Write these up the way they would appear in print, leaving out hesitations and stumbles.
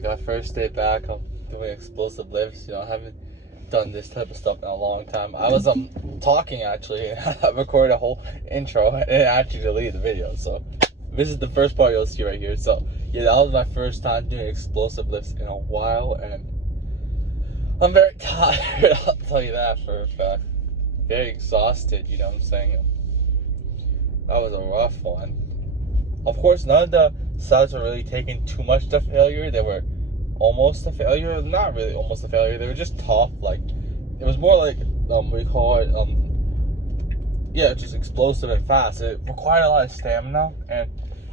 God, first day back, I'm doing explosive lifts. I haven't done this type of stuff in a long time. I was talking actually. I recorded a whole intro and actually deleted the video. So this is the first part you'll see right here. So yeah, that was my first time doing explosive lifts in a while, and I'm very tired. I'll tell you that for a fact. Very exhausted. You know what I'm saying? That was a rough one. Of course, none of the sets were really taking too much to failure. They were almost a failure. Not really almost a failure. They were just tough. Like, it was more like, we call it, just explosive and fast. It required a lot of stamina, and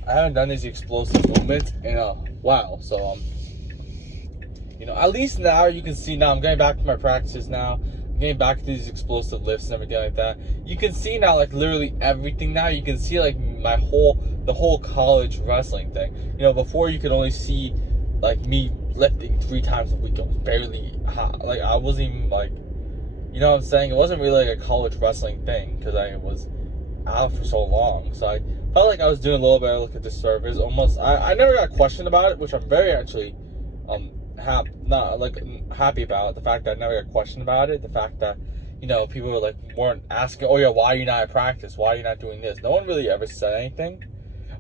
I haven't done these explosive movements in a while. So, at least now you can see now I'm getting back to my practices now. I'm getting back to these explosive lifts and everything like that. You can see now, like, literally everything now. You can see, like, the whole college wrestling thing. Before you could only see, like, me lifting 3 times a week. It was barely, like, I wasn't even, like, you know what I'm saying? It wasn't really like a college wrestling thing because I was out for so long. So I felt like I was doing a little bit of, like, a disservice. Almost, I never got questioned about it, which I'm very actually, happy about. The fact that I never got questioned about it. The fact that, people were, like, weren't asking, oh yeah, why are you not at practice? Why are you not doing this? No one really ever said anything,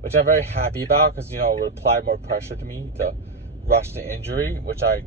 which I'm very happy about because, it would apply more pressure to me to rush the injury, which I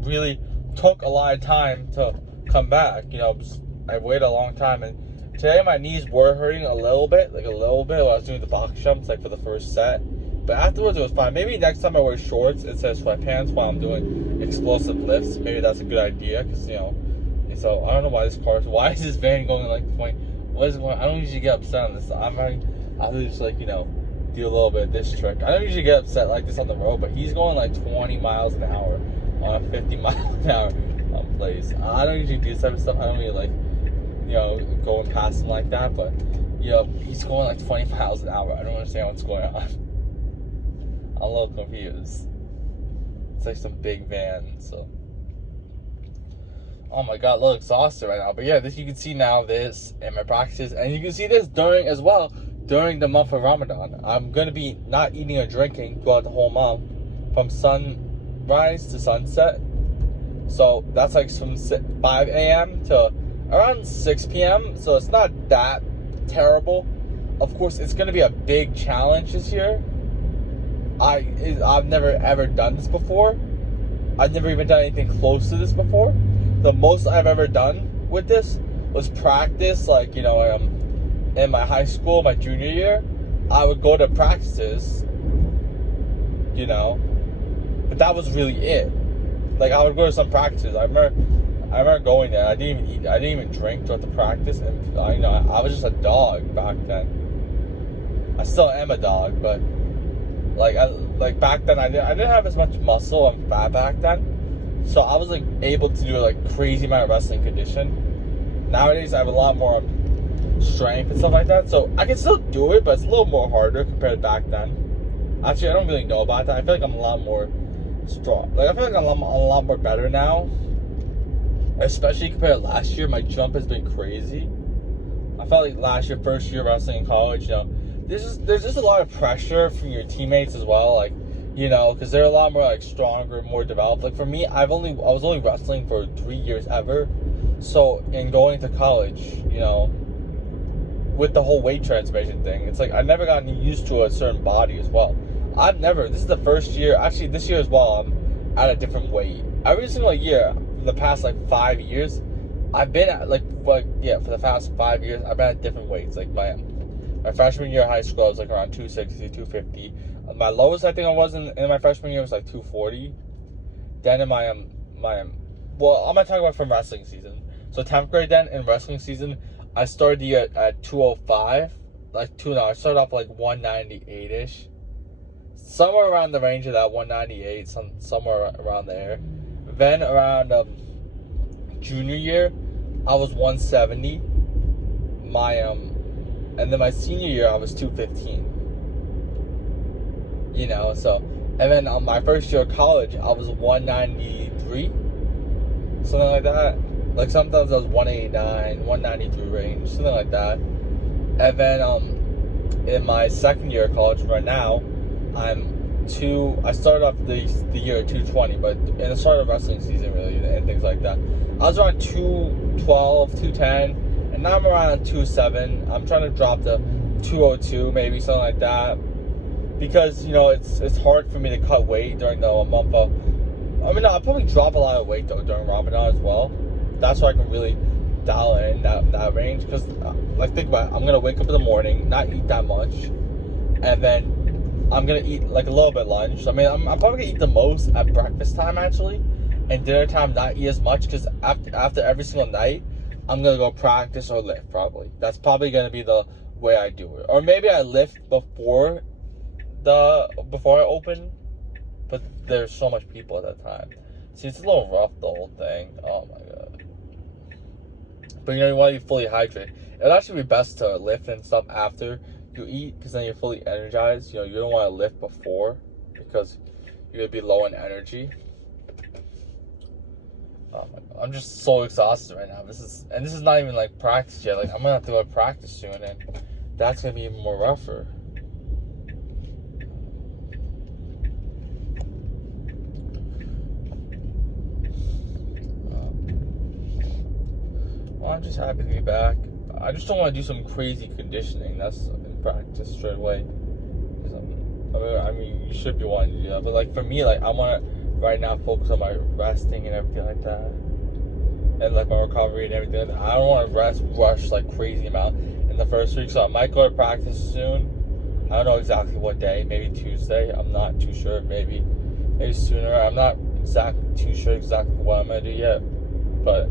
really took a lot of time to come back. I waited a long time, and today my knees were hurting a little bit while I was doing the box jumps, like, for the first set. But afterwards it was fine. Maybe next time I wear shorts instead of sweatpants while I'm doing explosive lifts. Maybe that's a good idea because, so I don't know why why is this van going like 20? What is going on? I don't usually get upset on this. I'll just, like, do a little bit of this trick. I don't usually get upset like this on the road, but he's going like 20 miles an hour on a 50 mile an hour place. I don't usually do this type of stuff. I don't really like, going past him like that, but, he's going like 20 miles an hour. I don't understand what's going on. I'm a little confused. It's like some big van, so. Oh my god, a little exhausted right now. But yeah, you can see now this in my practices, and you can see this during the month of Ramadan. I'm going to be not eating or drinking throughout the whole month from sunrise to sunset. So that's like from 5 a.m. to around 6 p.m. So it's not that terrible. Of course, it's going to be a big challenge this year. I've never ever done this before. I've never even done anything close to this before. The most I've ever done with this was practice, like, in my high school, my junior year, I would go to practices, but that was really it. Like, I would go to some practices. I remember going there. I didn't even eat. I didn't even drink throughout the practice, and I was just a dog back then. I still am a dog, but back then I didn't have as much muscle and fat back then. So I was, like, able to do, like, crazy amount of wrestling condition. Nowadays I have a lot more strength and stuff like that, so I can still do it, but it's a little more harder compared to back then. Actually, I don't really know about that. I feel like I'm a lot more strong. Like, I feel like I'm a lot more better now, especially compared to last year. My jump has been crazy. I felt like last year, first year wrestling in college, there's just a lot of pressure from your teammates as well, like, because they're a lot more, like, stronger, more developed. Like, for me, I was only wrestling for 3 years ever. So in going to college, with the whole weight transformation thing, it's like I never gotten used to a certain body as well. This is the first year, actually this year as well, I'm at a different weight. Every single year, for the past, like, 5 years, I've been at, for the past 5 years, I've been at different weights. Like, my freshman year of high school, I was, like, around 260, 250. My lowest I think I was in my freshman year was, like, 240. Then in I'm gonna talk about from wrestling season. So 10th grade then, in wrestling season, I started the year at 205. I started off like 198-ish. Somewhere around the range of that 198, somewhere around there. Then around junior year, I was 170. And then my senior year, I was 215. So, and then on my first year of college, I was 193, something like that. Like, sometimes I was 189, 193 range, something like that. And then in my second year of college, right now, I'm I started off the year at 220, but in the start of wrestling season, really, and things like that, I was around 212, 210, and now I'm around 207. I'm trying to drop to 202, maybe something like that, because it's hard for me to cut weight during the month of. I mean, I'll probably drop a lot of weight though during Ramadan as well. That's where I can really dial in that range, because like, think about it. I'm gonna wake up in the morning, not eat that much, and then I'm gonna eat like a little bit lunch. I mean, I'm probably gonna eat the most at breakfast time actually, and dinner time not eat as much, because after every single night I'm gonna go practice or lift. Probably that's probably gonna be the way I do it, or maybe I lift before I open, but there's so much people at that time. See, it's a little rough, the whole thing. Oh my god. But you want to be fully hydrated. It'd actually be best to lift and stuff after you eat, because then you're fully energized. You don't want to lift before, because you're gonna be low in energy. Oh my god, I'm just so exhausted right now. This is not even like practice yet. Like, I'm gonna have to go to practice soon, and that's gonna be even more rougher. Well, I'm just happy to be back. I just don't want to do some crazy conditioning. That's in practice straight away. I mean, you should be wanting to do that, but like for me, like I want to right now focus on my resting and everything like that, and like my recovery and everything. I don't want to rush like crazy amount in the first week, so I might go to practice soon. I don't know exactly what day. Maybe Tuesday. I'm not too sure. Maybe sooner. I'm not too sure exactly what I'm gonna do yet, but.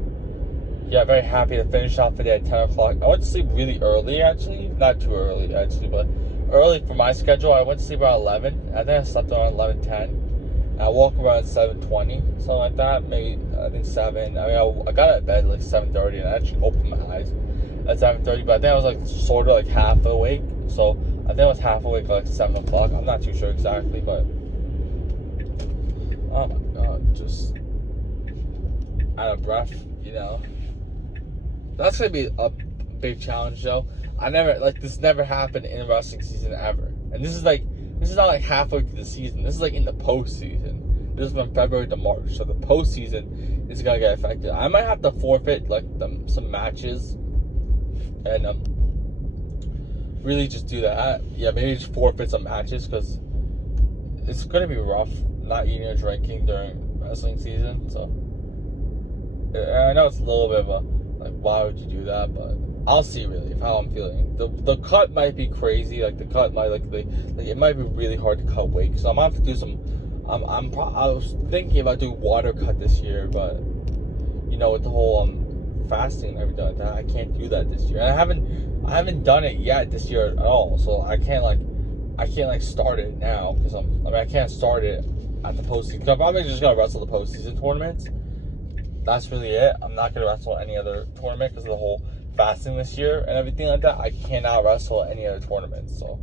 Yeah, very happy to finish off the day at 10 o'clock. I went to sleep really early, actually. Not too early, actually, but early for my schedule. I went to sleep around 11. I think I slept around 11:10. I woke up around 7:20, something like that. Maybe, I think 7. I mean, I got out of bed at like 7:30, and I actually opened my eyes at 7:30, but I think I was like sort of like half awake. So I think I was half awake at like 7 o'clock. I'm not too sure exactly, but oh my god, just out of breath, That's gonna be a big challenge, though. This never happened in wrestling season ever. And this is not like halfway through the season. This is like in the postseason. This is from February to March. So the postseason is gonna get affected. I might have to forfeit like some matches, and really just do that. Yeah, maybe just forfeit some matches, because it's gonna be rough not eating or drinking during wrestling season. So I know it's a little bit of a. Like, why would you do that? But I'll see really how I'm feeling. The cut might be crazy. Like, the cut might it might be really hard to cut weight. So I'm gonna have to do some. I was thinking about doing water cut this year, but with the whole fasting and everything like that, I can't do that this year. And I haven't done it yet this year at all. So I can't start it now, because I can't start it at the postseason. I'm probably just gonna wrestle the postseason tournaments. That's really it. I'm not going to wrestle any other tournament because of the whole fasting this year and everything like that. I cannot wrestle any other tournaments. So,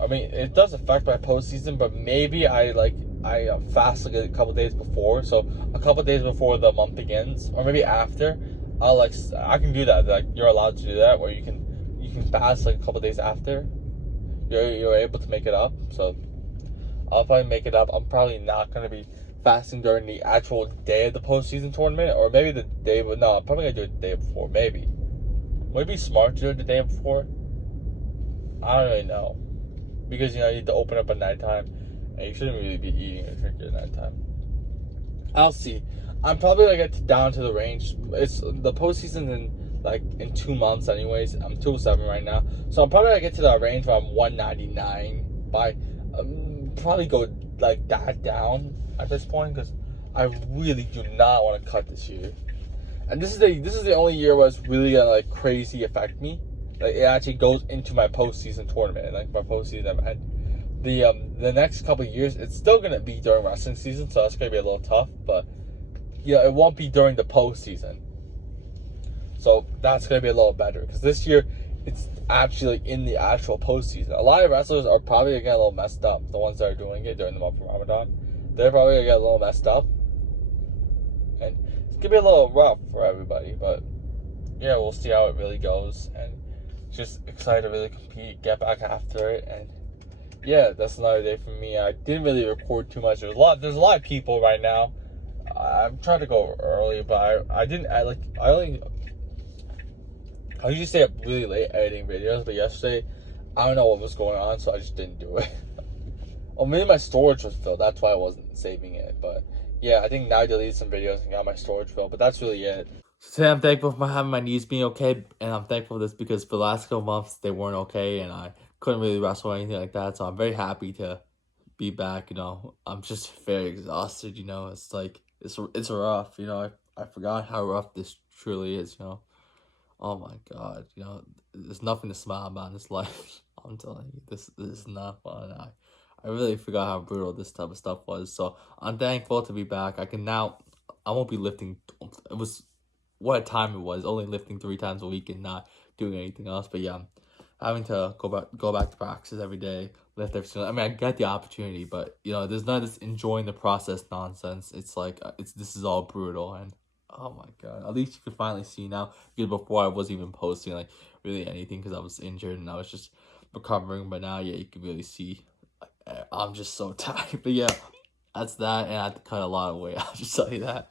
I mean, it does affect my postseason, but maybe I fast like a couple days before. So, a couple days before the month begins, or maybe after, I can do that. Like, you're allowed to do that, where you can fast like a couple days after. You're able to make it up. So, I'll probably make it up. I'm probably not going to be fasting during the actual day of the postseason tournament, or maybe the day, but no, I'm probably gonna do it the day before. Maybe. Would it be smart to do it the day before? I don't really know, because you need to open up at nighttime, and you shouldn't really be eating or drinking at nighttime. I'll see. I'm probably gonna get down to the range. It's the postseason in 2 months, anyways. I'm 207 right now, so I'm probably gonna get to that range where I'm 199 by probably go like that down at this point, because I really do not want to cut this year. And this is the only year where it's really gonna like crazy affect me. Like, it actually goes into my postseason tournament, like my postseason event. The next couple of years, it's still gonna be during wrestling season, so that's gonna be a little tough. But it won't be during the postseason, so that's gonna be a little better, because this year it's actually like in the actual postseason. A lot of wrestlers are probably gonna get a little messed up. The ones that are doing it during the month of Ramadan, they're probably gonna get a little messed up, and it's gonna be a little rough for everybody. But yeah, we'll see how it really goes, and just excited to really compete, get back after it, and yeah, that's another day for me. I didn't really record too much. There's a lot of people right now. I'm trying to go early, but I didn't. I usually stay up really late editing videos, but yesterday I don't know what was going on, so I just didn't do it. Oh, maybe my storage was filled. That's why I wasn't saving it. But yeah, I think now I deleted some videos and got my storage filled. But that's really it. Today I'm thankful for having my knees being okay, and I'm thankful for this because for the last couple months they weren't okay, and I couldn't really wrestle or anything like that. So I'm very happy to be back. I'm just very exhausted. It's like it's rough. I forgot how rough this truly is. Oh my God, there's nothing to smile about in this life. I'm telling you, this is not fun. I really forgot how brutal this type of stuff was. So I'm thankful to be back. I won't be lifting. It was what a time it was. Only lifting 3 times a week and not doing anything else. But yeah, I'm having to go back to practice every day, lift every single. I mean, I get the opportunity, but there's not this enjoying the process nonsense. It's like this is all brutal, and oh my God, at least you can finally see now, because before I wasn't even posting like really anything because I was injured and I was just recovering. But now, yeah, you can really see. I'm just so tired. But yeah, that's that, and I had to cut a lot of weight. I'll just tell you that.